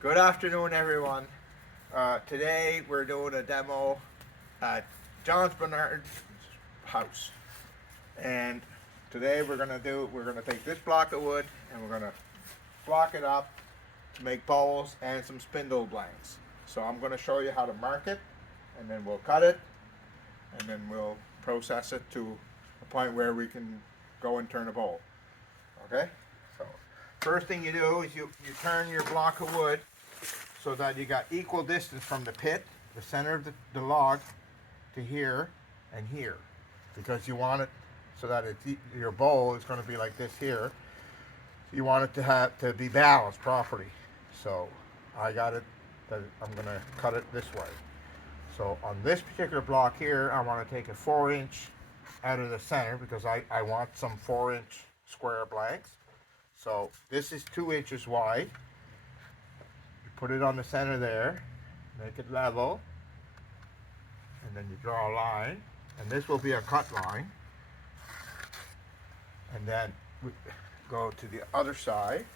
Good afternoon, everyone. Today we're doing a demo at John Bernard's house, and today we're gonna take this block of wood and we're gonna block it up to make bowls and some spindle blanks. So I'm gonna show you how to mark it, and then we'll cut it, and then we'll process it to a point where we can go and turn a bowl. Okay? So first thing you do is you turn your block of wood so that you got equal distance from the pit, the center of the log, to here and here, because you want it so that your bowl is going to be like this here. You want it to be balanced properly. So I got it that I'm going to cut it this way. So on this particular block here, I want to take a 4-inch out of the center because I want some 4-inch square blanks. So this is 2 inches wide. Put it on the center there, make it level, and then you draw a line, and this will be a cut line. And then we go to the other side,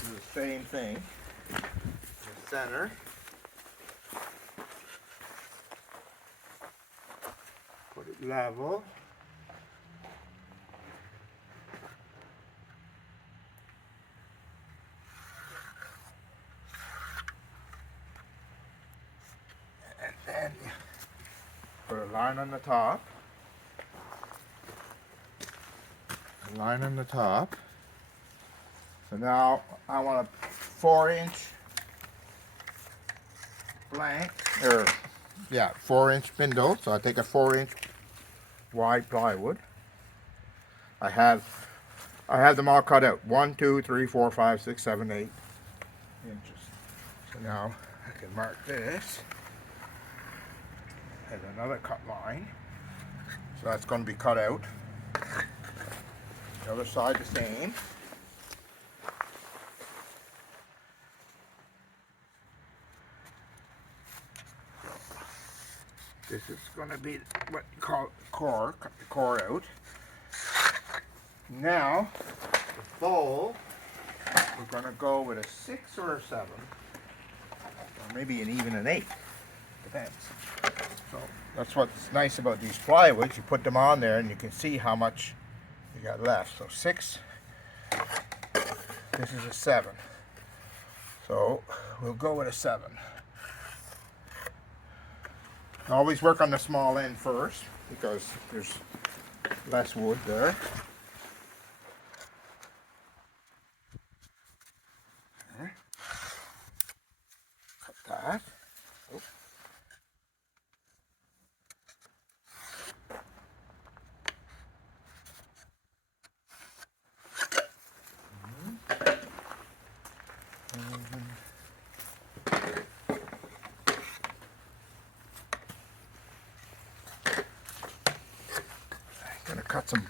do the same thing, the center. Put it level. And put a line on the top. A line on the top. So now I want a 4-inch blank, or 4-inch spindle. So I take a 4-inch wide plywood. I have them all cut out. 1, 2, 3, 4, 5, 6, 7, 8 inches. So now I can mark this as another cut line. So that's going to be cut out. The other side the same. This is going to be what you call core. Cut the core out. Now, the bowl, we're going to go with a 6 or a 7, or maybe even an 8. Depends. So that's what's nice about these plywoods. You put them on there and you can see how much you got left. So 6, this is a 7. So we'll go with a 7. Always work on the small end first because there's less wood there. Cut that. Oh. I'm gonna cut some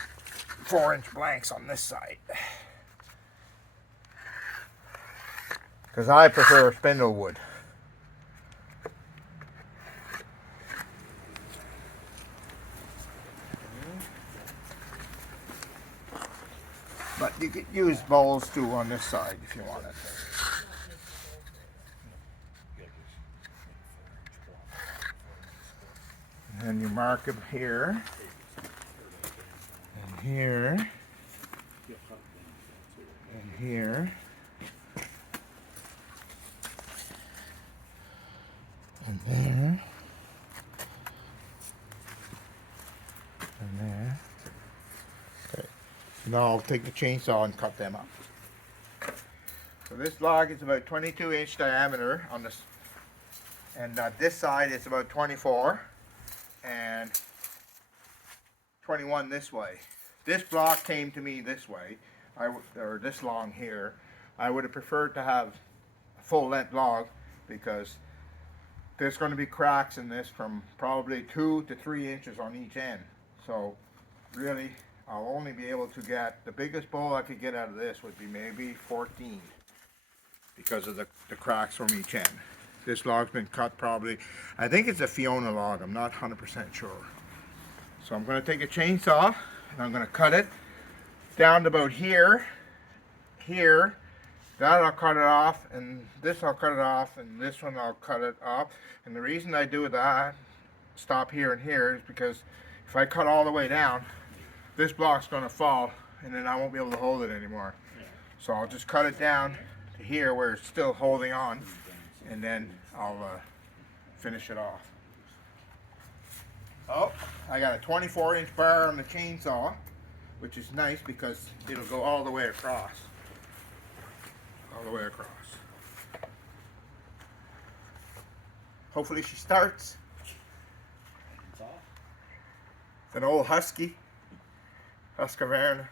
4-inch blanks on this side because I prefer spindle wood. But you could use bowls too on this side if you wanted. And then you mark them here, and here, and here, and there, and there. Okay. Now I'll take the chainsaw and cut them up. So this log is about 22-inch diameter on this, and this side is about 24, and 21 this way. This block came to me this way, or this long here. I would have preferred to have a full length log because there's going to be cracks in this from probably 2 to 3 inches on each end. So really, I'll only be able to get, the biggest bowl I could get out of this would be maybe 14 because of the cracks from each end. This log's been cut probably, I think it's a Fiona log, I'm not 100% sure. So I'm going to take a chainsaw and I'm going to cut it down to about here, here, that I'll cut it off, and this I'll cut it off, and this one I'll cut it off. And the reason I do that, stop here and here, is because if I cut all the way down, this block's going to fall, and then I won't be able to hold it anymore. So I'll just cut it down to here where it's still holding on, and then I'll finish it off. Oh, I got a 24-inch bar on the chainsaw, which is nice because it'll go all the way across. All the way across. Hopefully she starts. It's an old Husky. Husqvarna.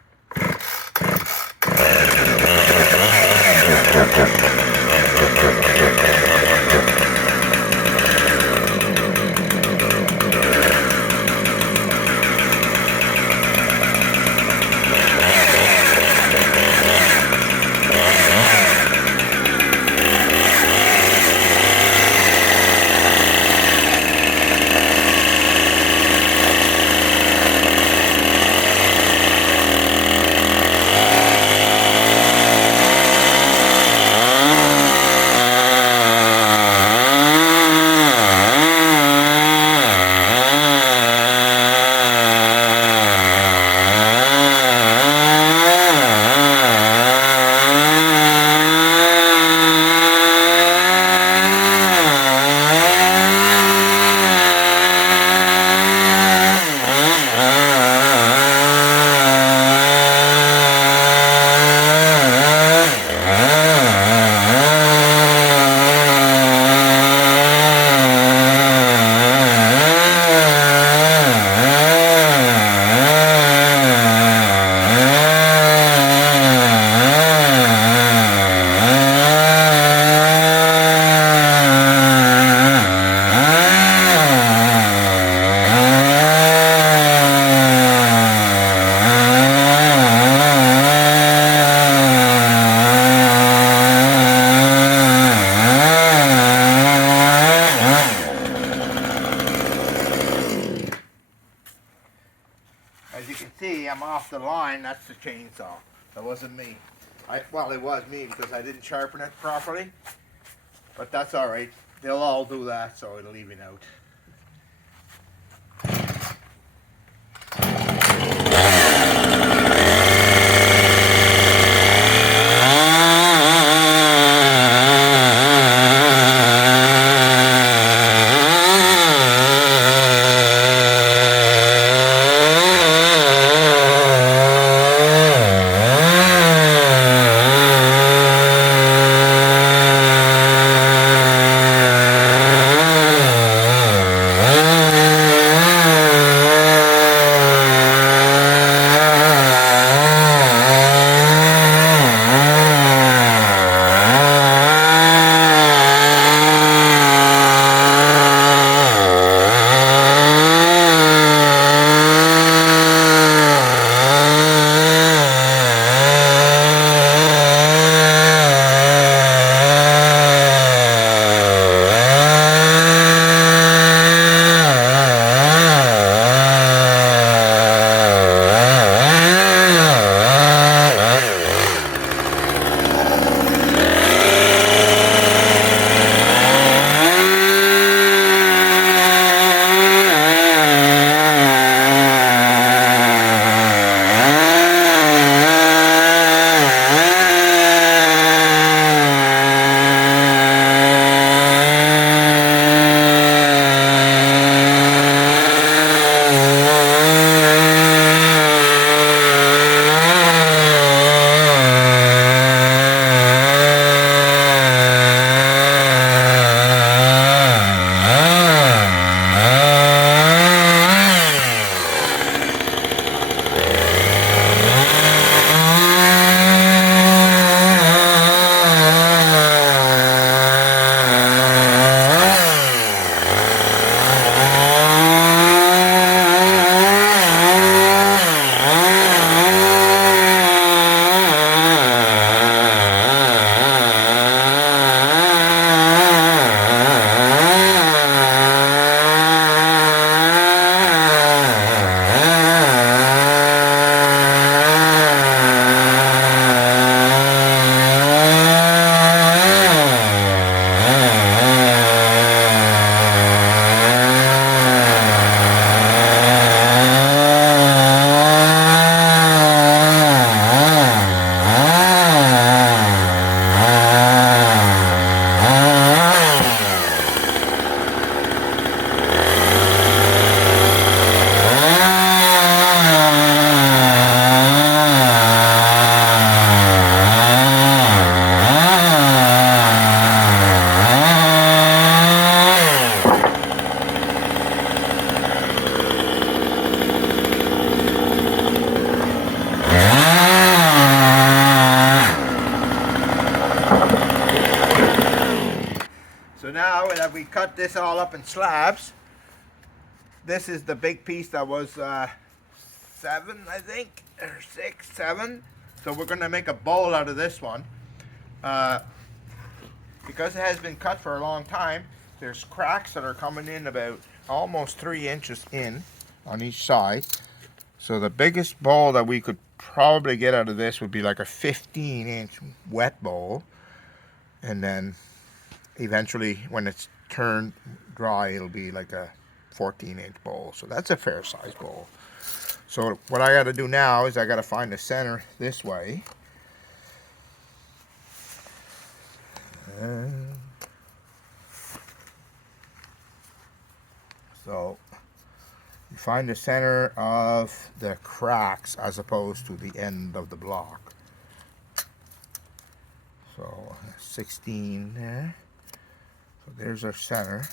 As you can see, I'm off the line. That's the chainsaw. That wasn't me. Well, it was me because I didn't sharpen it properly. But that's all right. They'll all do that, so it'll even out. So now that we cut this all up in slabs, this is the big piece that was 7, I think, or 6, 7. So we're gonna make a bowl out of this one. Because it has been cut for a long time, there's cracks that are coming in about almost 3 inches in on each side. So the biggest bowl that we could probably get out of this would be like a 15-inch wet bowl. And then eventually when it's turned dry, it'll be like a 14-inch bowl. So that's a fair size bowl. So what I got to do now is I got to find the center this way. So you find the center of the cracks as opposed to the end of the block. So 16 there. So there's our center.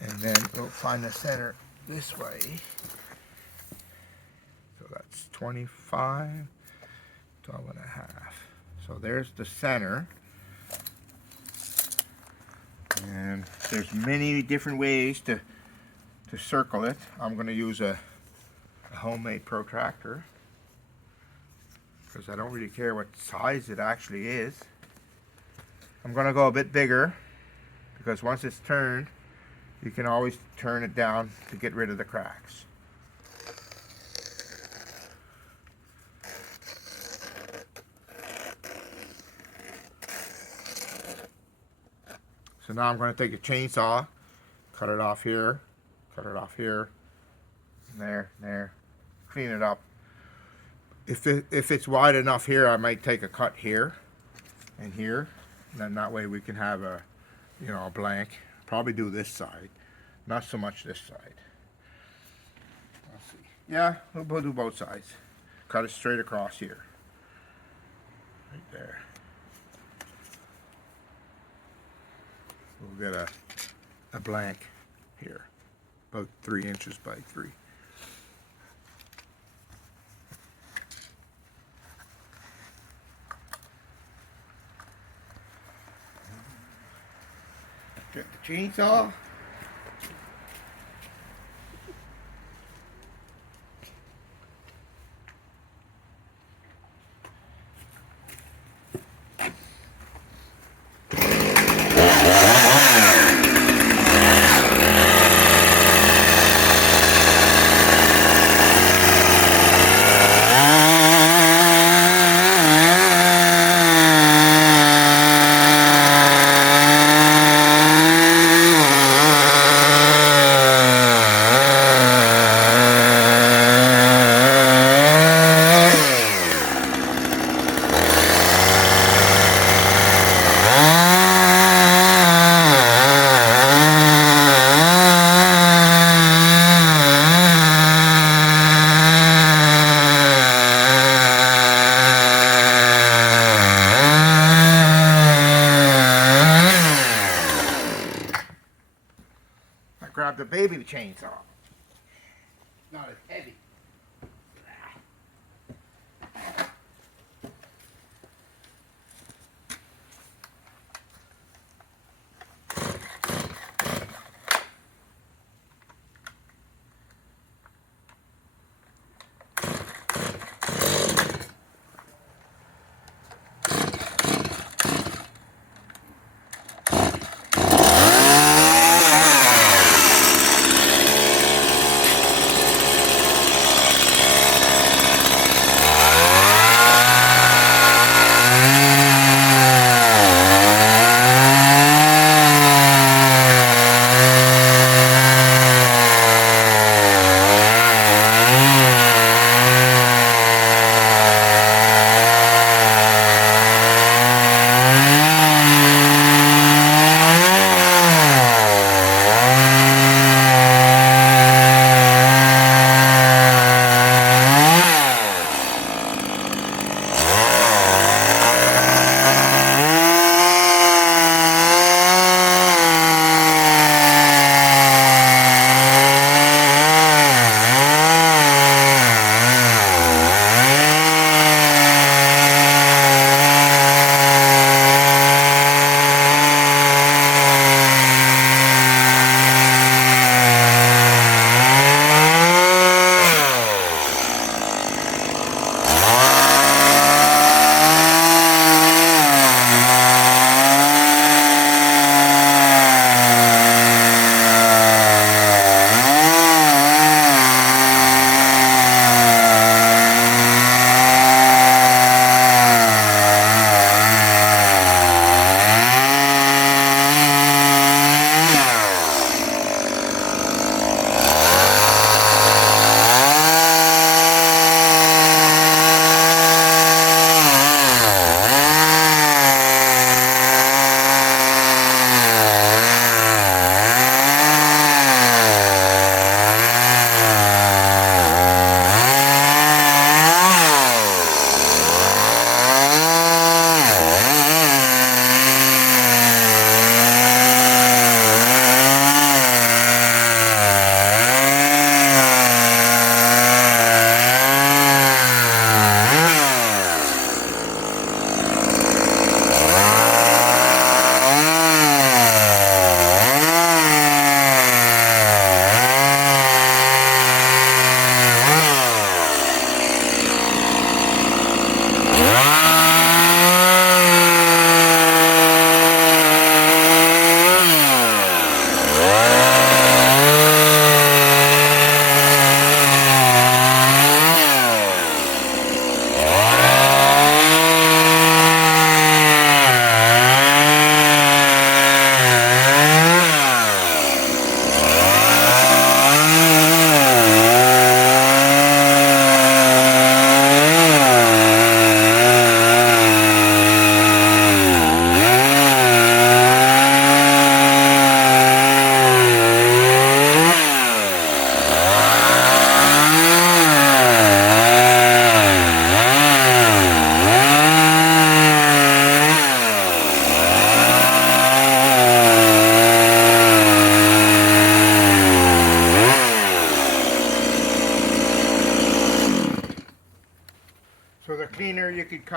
And then we'll find the center this way. So that's 25, 12 and a half. So there's the center. And there's many different ways to circle it. I'm going to use a homemade protractor because I don't really care what size it actually is. I'm going to go a bit bigger because once it's turned, you can always turn it down to get rid of the cracks. So now I'm going to take a chainsaw, cut it off here, there, clean it up. If it's wide enough here, I might take a cut here and here, and then that way we can have a, a blank. Probably do this side, not so much this side. Let's see. Yeah, we'll do both sides. Cut it straight across here, right there. We'll get a blank here, about 3 inches by 3. Get the chainsaw. Grab the baby chainsaw. Not as heavy.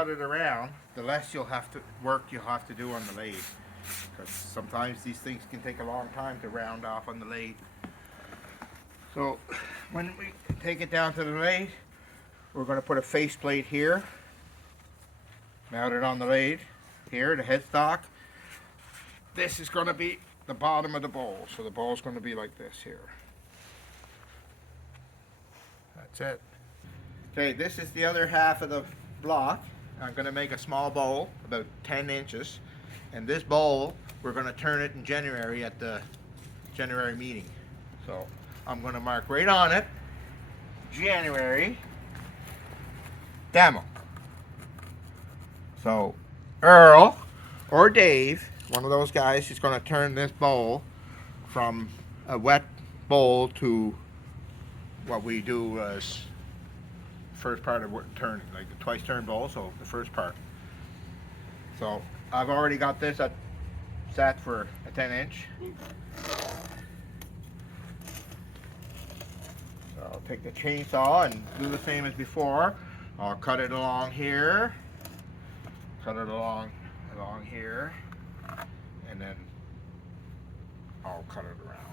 cut it around, the less you'll have to do on the lathe. Because sometimes these things can take a long time to round off on the lathe. So when we take it down to the lathe, we're going to put a faceplate here, mount it on the lathe here, the headstock. This is going to be the bottom of the bowl, so the bowl is going to be like this here. That's it. Okay, this is the other half of the block. I'm going to make a small bowl, about 10 inches, and this bowl, we're going to turn it in January at the January meeting. So I'm going to mark right on it, January demo. So Earl or Dave, one of those guys, is going to turn this bowl from a wet bowl to what we do as first part of turning, like the twice turn bowl, so the first part. So I've already got this set for a 10 inch. So I'll take the chainsaw and do the same as before. I'll cut it along here, cut it along here, and then I'll cut it around.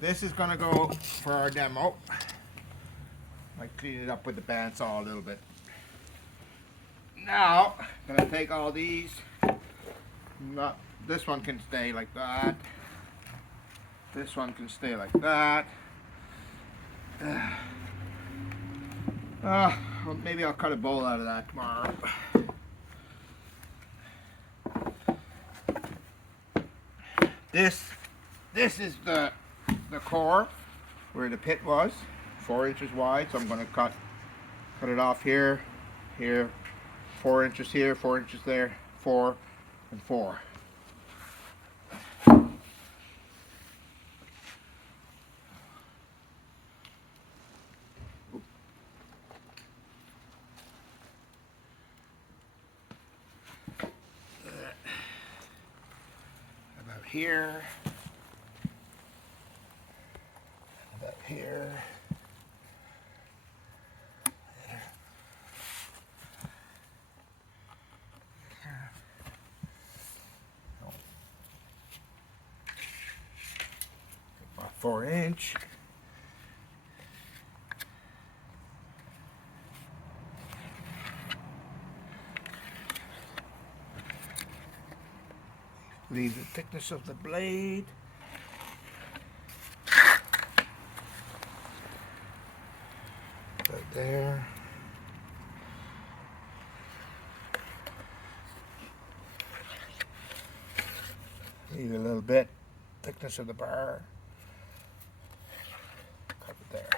This is going to go for our demo. Might clean it up with the bandsaw a little bit. Now, I'm going to take all these. This one can stay like that. This one can stay like that. Well, maybe I'll cut a bowl out of that tomorrow. This is the core where the pit was, 4 inches wide. So I'm going to cut it off here, 4 inches here, 4 inches there, 4 and 4. About here. About here. About 4 inch. Leave the thickness of the blade. Need a little bit thickness of the bar. Cut it there.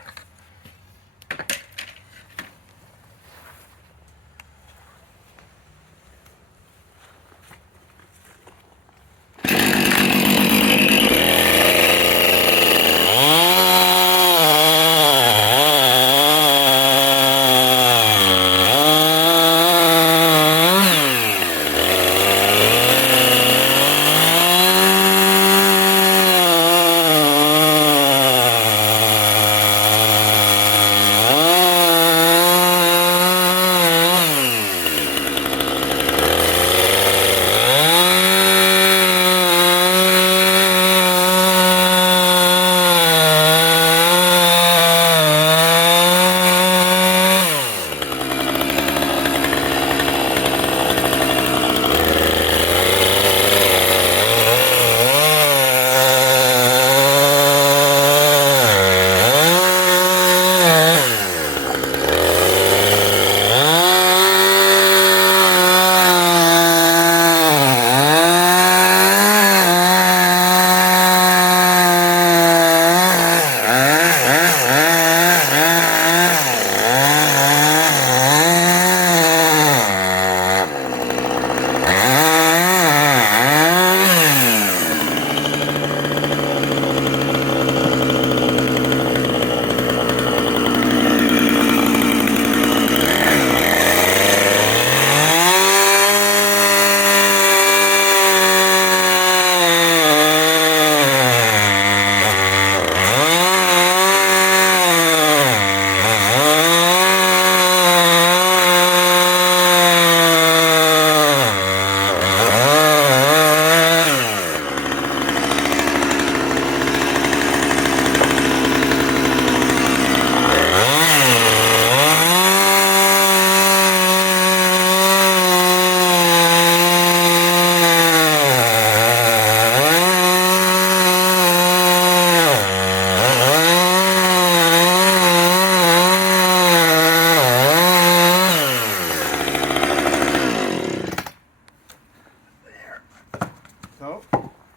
So,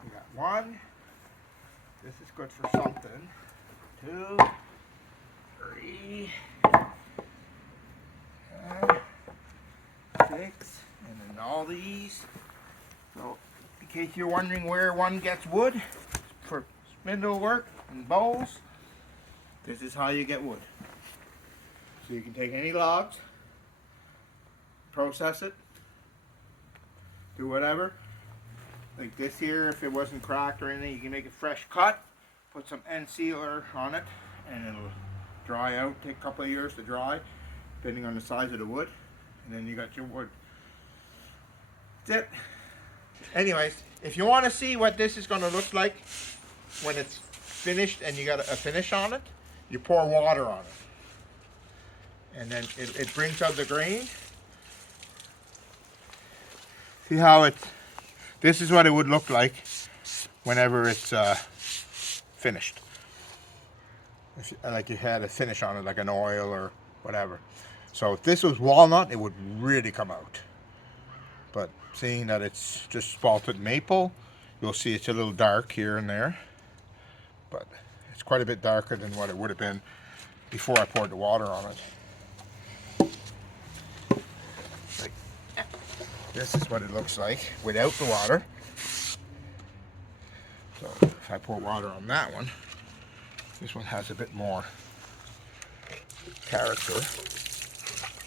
we got one. This is good for something. 2, 3, 6, and then all these. So, in case you're wondering where one gets wood for spindle work and bowls, this is how you get wood. So you can take any logs, process it, do whatever. Like this here, if it wasn't cracked or anything, you can make a fresh cut, put some end sealer on it, and it'll dry out, take a couple of years to dry, depending on the size of the wood, and then you got your wood. That's it. Anyways, if you want to see what this is going to look like when it's finished and you got a finish on it, you pour water on it. And then it brings out the grain. See how it's, this is what it would look like whenever it's finished. If you, like you had a finish on it, like an oil or whatever. So if this was walnut, it would really come out. But seeing that it's just spalted maple, you'll see it's a little dark here and there. But it's quite a bit darker than what it would have been before I poured the water on it. Like, this is what it looks like without the water. So if I pour water on that one, this one has a bit more character.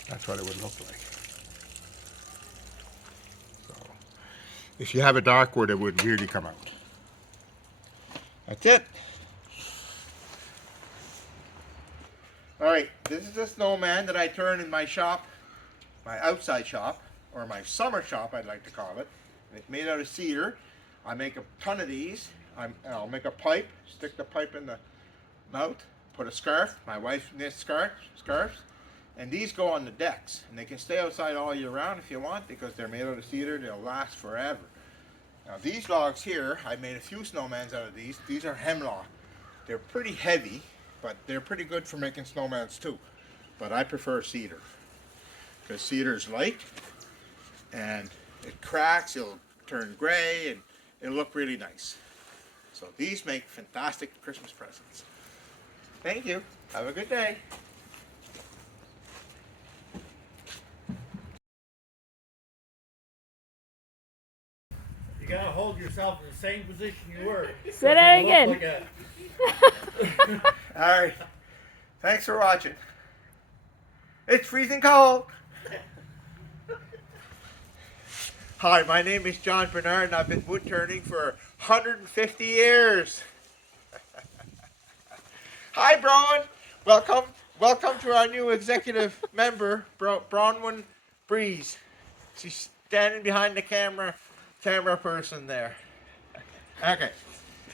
That's what it would look like. So if you have a dark wood, it would really come out. That's it. Alright, this is a snowman that I turn in my shop, my outside shop, or my summer shop I'd like to call it. It's made out of cedar. I make a ton of these. I'll make a pipe, stick the pipe in the mouth, put a scarf. My wife knits scarves, and these go on the decks, and they can stay outside all year round if you want, because they're made out of cedar. They'll last forever. Now these logs here, I made a few snowmans out of these. These are hemlock. They're pretty heavy, but they're pretty good for making snowmans too. But I prefer cedar, because cedar's light, and it cracks, it'll turn gray, and It'll look really nice. So these make fantastic Christmas presents. Thank you. Have a good day. You gotta hold yourself in the same position you were. Say that again. All right. Thanks for watching. It's freezing cold. Hi, my name is John Bernard and I've been wood turning for 150 years. Hi, Bronwyn. Welcome to our new executive member, Bronwyn Breeze. She's standing behind the camera person there. Okay.